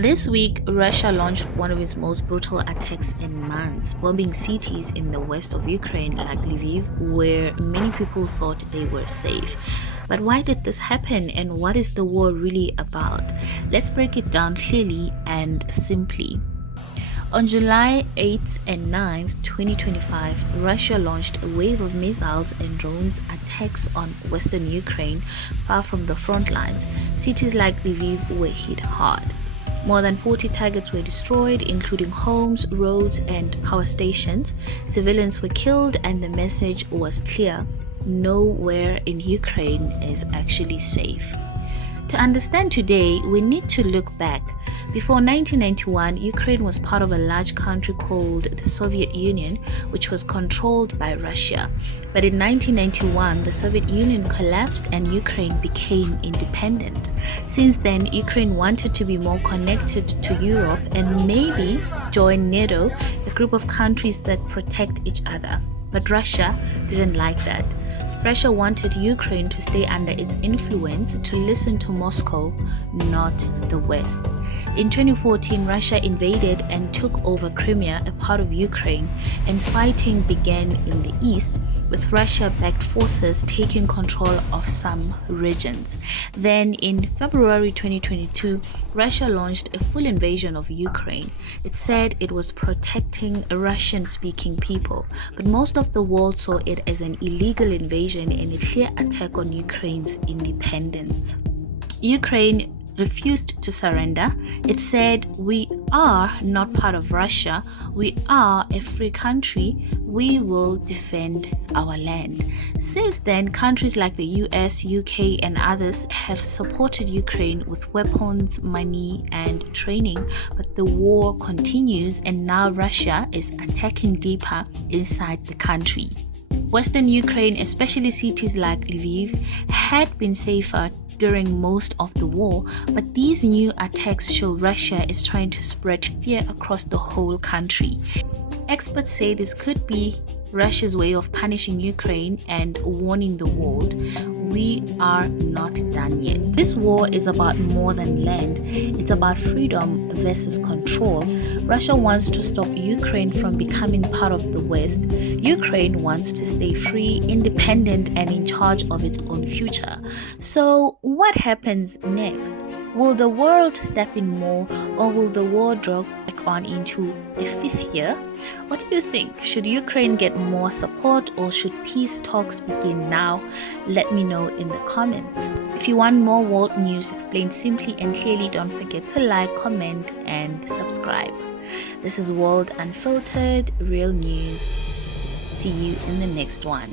This week, Russia launched one of its most brutal attacks in months, bombing cities in the west of Ukraine like Lviv, where many people thought they were safe. But why did this happen, and what is the war really about? Let's break it down clearly and simply. On July 8th and 9th, 2025, Russia launched a wave of missiles and drones attacks on western Ukraine, far from the front lines. Cities like Lviv were hit hard. More than 40 targets were destroyed, including homes, roads, and power stations. Civilians were killed, and the message was clear: nowhere in Ukraine is actually safe. To understand today, we need to look back. Before 1991, Ukraine was part of a large country called the Soviet Union, which was controlled by Russia. But in 1991, the Soviet Union collapsed and Ukraine became independent. Since then, Ukraine wanted to be more connected to Europe and maybe join NATO, a group of countries that protect each other. But Russia didn't like that. Russia wanted Ukraine to stay under its influence, to listen to Moscow, not the West. In 2014, Russia invaded and took over Crimea, a part of Ukraine, and fighting began in the east, with Russia-backed forces taking control of some regions. Then, in February 2022, Russia launched a full invasion of Ukraine. It said it was protecting Russian-speaking people, but most of the world saw it as an illegal invasion and a clear attack on Ukraine's independence. Ukraine refused to surrender. It said, "We are not part of Russia. We are a free country. We will defend our land." Since then, countries like the US, UK, and others have supported Ukraine with weapons, money, and training. But the war continues, and now Russia is attacking deeper inside the country. Western Ukraine, especially cities like Lviv, had been safer during most of the war, but these new attacks show Russia is trying to spread fear across the whole country. Experts say this could be Russia's way of punishing Ukraine and warning the world, we are not done yet. This war is about more than land. It's about freedom versus control. Russia wants to stop Ukraine from becoming part of the West. Ukraine wants to stay free, independent, and in charge of its own future. So what happens next? Will the world step in more, or will the war drag on into a fifth year? What do you think? Should Ukraine get more support, or should peace talks begin now? Let me know in the comments. If you want more world news explained simply and clearly, don't forget to like, comment, and subscribe. This is World Unfiltered, real news. See you in the next one.